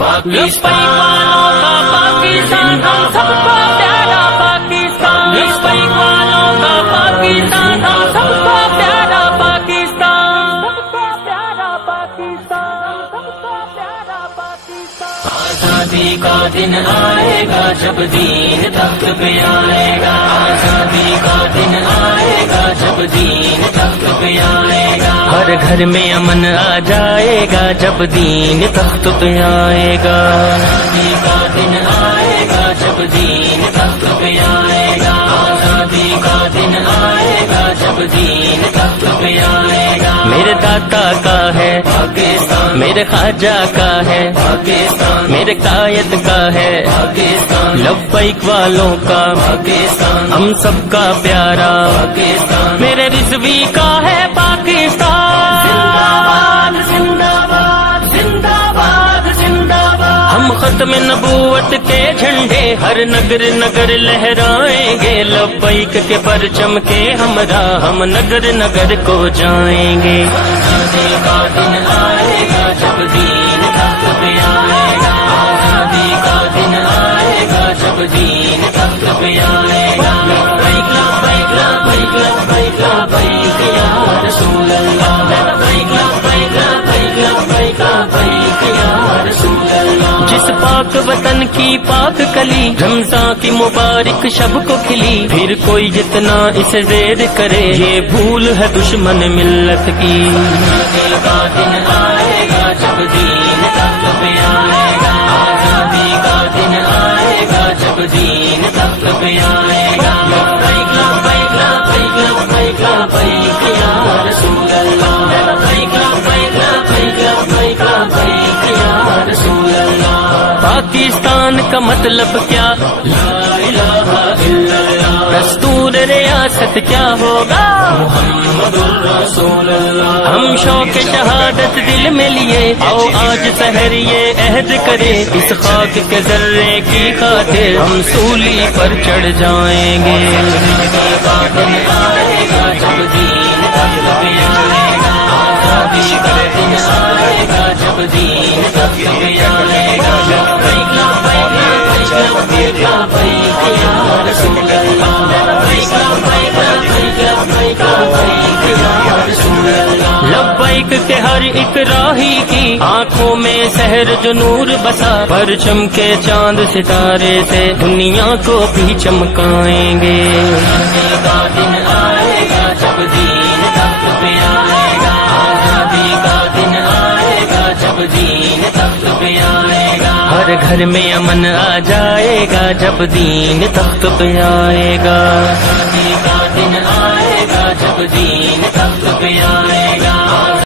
لبیک والوں کا پاکستان ہم سب کا پیارا پاکستان، لبیک والوں کا پاکستان ہم سب کا پیارا پاکستان، سب کا پیارا پاکستان، سب کا پیارا پاکستان۔ آزادی کا دن آئے گا جب دین تخت پہ آئے گا، آزادی کا دن آئے گا جب دین تخت پہ آئے گا، ہر گھر میں امن آ جائے گا جب دین تخت پہ آئے گا، آزادی کا دن آئے گا جب دین تخت پہ آئے گا، آزادی کا دن آئے گا جب دین تخت پہ آئے گا۔ میرے داتا کا ہے پاکستان، میرے خواجہ کا ہے پاکستان، میرے قائد کا ہے پاکستان، لبیک والوں کا پاکستان ہم سب کا پیارا پاکستان، میرے رضوی کا ہے پاکستان۔ زندہ باد زندہ باد زندہ باد، ہم ختم نبوت کے جھنڈے ہر نگر نگر لہرائیں گے، لبیک کے پرچم کے ہمراہ ہم نگر نگر کو جائیں گے۔ آزادی کا دن آئے گا جب دین تخت پہ آئے گا، آزادی کا دن آئے گا جب دین تخت پہ آئے گا، لبیک لبیک لبیک لبیک لبیک یا رسول اللہ، لبیک لبیک لبیک لبیک لبیک یا رسول اللہ۔ جس پاک وطن کی پاک کلی رمضان کی مبارک شب کو کھلی، پھر کوئی جتنا اسے زید کرے یہ بھول ہے دشمن ملت کی۔ آزادی کا دن آئے گا جب دین تخت پہ آئے گا، آزادی کا دن آئے گا جب دین تخت پہ آئے گا، لبیک لبیک لبیک لبیک لبیک یا رسول اللہ، لبیک لبیک لبیک لبیک لبیک یا رسول اللہ۔ پاکستان کا مطلب کیا؟ لا الہ الا اللہ، دستور ریاست کیا ہوگا؟ محمد الرسول اللہ۔ ہم شوق شہادت دل میں لیے آؤ آج سحر یہ عہد کرے، اس خاک کے ذرے کی خاطر ہم سولی پر چڑھ جائیں گے۔ آزادی کا دن آئے گا جب دین تخت پہ آئے گا، آزادی کا دن آئے گا جب دین تخت پہ آئے گا، لبیک لبیک لبیک لبیک لبیک یا رسول اللہ، لبیک لبیک لبیک لبیک لبیک یا رسول اللہ۔ لبیک کے ہر ایک راہی کی آنکھوں میں سحر جو نور بسا، پرچم کے چاند ستارے سے دنیا کو بھی چمکائیں گے۔ آزادی کا دن آئے گا جب دین تخت پہ آئے گا، آزادی کا دن آئے گا جب دین تخت پہ آئے گا، ہر گھر میں امن آ جائے گا جب دین تخت پہ آئے گا، آزادی کا دن آئے گا جب دین تخت پہ آئے گا۔